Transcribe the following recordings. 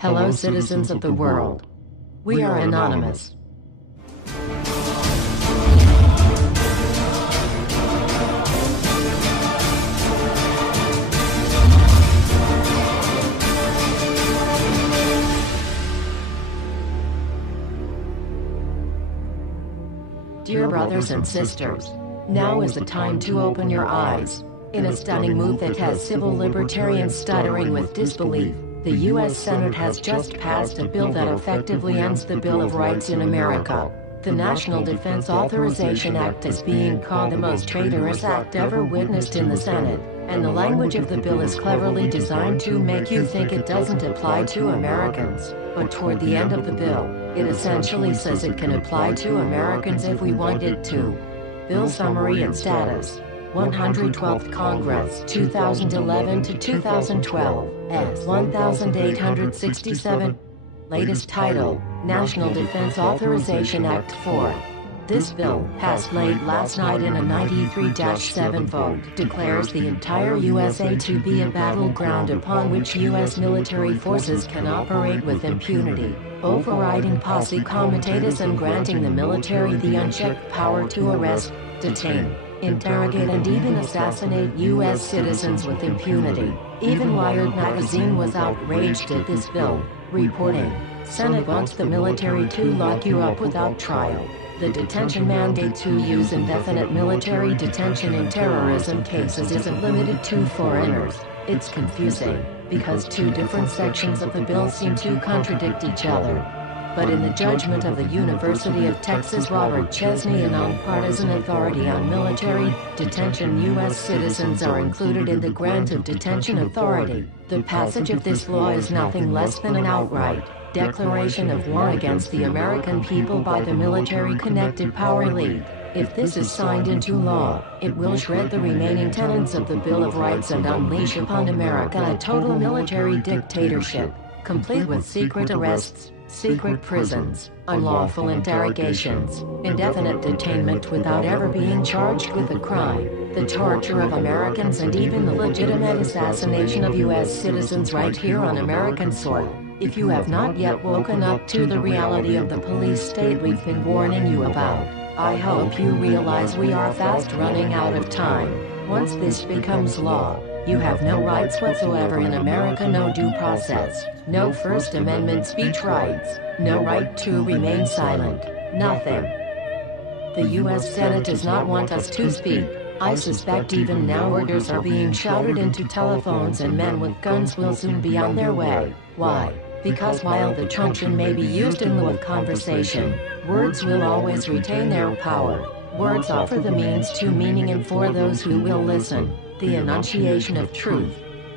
Hello, citizens of the world. We are anonymous. Dear brothers and sisters, now is the time to open your eyes. In a stunning move that has civil libertarians stuttering with disbelief, the U.S. Senate has just passed a bill that effectively ends the Bill of Rights in America. The National Defense Authorization Act is being called the most traitorous act ever witnessed in the Senate, and the language of the bill is cleverly designed to make you think it doesn't apply to Americans. But toward the end of the bill, it essentially says it can apply to Americans if we want it to. Bill summary and status. 112th Congress, 2011 to 2012, S. 1867. Latest title, National Defense Authorization Act 4. This bill, passed late last night in a 93-7 vote, declares the entire USA to be a battleground upon which U.S. military forces can operate with impunity, overriding Posse Comitatus and granting the military the unchecked power to arrest, detain, interrogate and even assassinate U.S. citizens with impunity. Even Wired magazine was outraged at this bill, reporting, "Senate wants the military to lock you up without trial. The detention mandate to use indefinite military detention in terrorism cases isn't limited to foreigners." It's confusing, because two different sections of the bill seem to contradict each other. But in the judgment of the University of Texas Robert Chesney, a nonpartisan authority on military detention, U.S. citizens are included in the grant of detention authority. The passage of this law is nothing less than an outright declaration of war against the American people by the military-connected power elite. If this is signed into law, it will shred the remaining tenets of the Bill of Rights and unleash upon America a total military dictatorship, complete with secret arrests, secret prisons, unlawful interrogations, indefinite detainment without ever being charged with a crime, the torture of Americans and even the legitimate assassination of U.S. citizens right here on American soil. If you have not yet woken up to the reality of the police state we've been warning you about, I hope you realize we are fast running out of time. Once this becomes law, you have no rights whatsoever in America, no due process, no First Amendment speech rights, no right to remain silent, nothing. The U.S. Senate does not want us to speak. I suspect even now orders are being shouted into telephones and men with guns will soon be on their way. Why? Because while the truncheon may be used in lieu of conversation, words will always retain their power. Words offer the means to meaning, and for those who will listen, the enunciation of truth.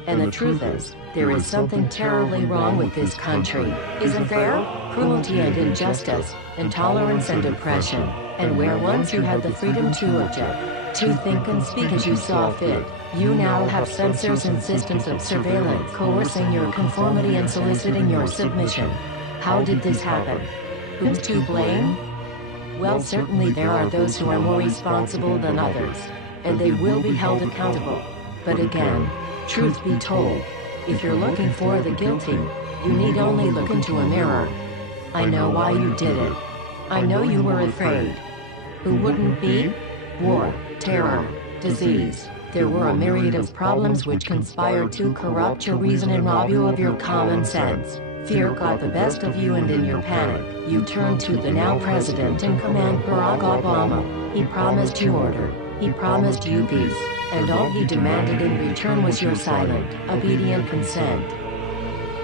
And the truth is, there is something terribly wrong with this country, isn't there? Cruelty and injustice, intolerance and oppression, and where once you had the freedom to object, to think and speak as you saw fit, you now have censors and systems of surveillance coercing your conformity and soliciting your submission. How did this happen? Who's to blame? Well, certainly there are those who are more responsible than others, and they will be held accountable. But again, truth be told, if you're looking for the guilty, you need only look into a mirror. I know why you did it. I know you were afraid. Who wouldn't be? War, terror, disease. There were a myriad of problems which conspired to corrupt your reason and rob you of your common sense. Fear got the best of you, and in your panic, you turned to the now president in command, Barack Obama. He promised you order. He promised you peace, and all he demanded in return was your silent, obedient consent.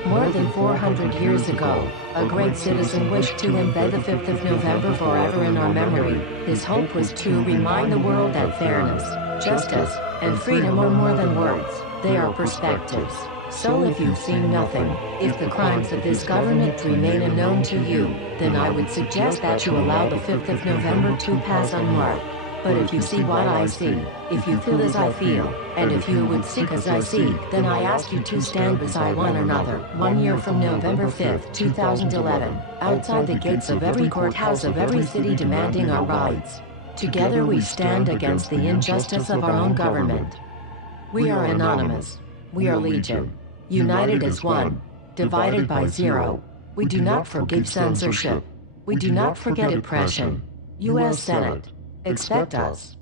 More than 400 years ago, a great citizen wished to embed the 5th of November forever in our memory. His hope was to remind the world that fairness, justice, and freedom are more than words, they are perspectives. So if you've seen nothing, if the crimes of this government remain unknown to you, then I would suggest that you allow the 5th of November to pass unmarked. But if you see what I see, if you feel as I feel, and if you would seek as I seek, then I ask you to stand beside one another, 1 year from November 5th, 2011, outside the gates of every courthouse of every city demanding our rights. Together we stand against the injustice of our own government. We are anonymous. We are legion. United as one. divided by 0. We do not forgive censorship. We do not forget oppression. U.S. Senate. Expect us.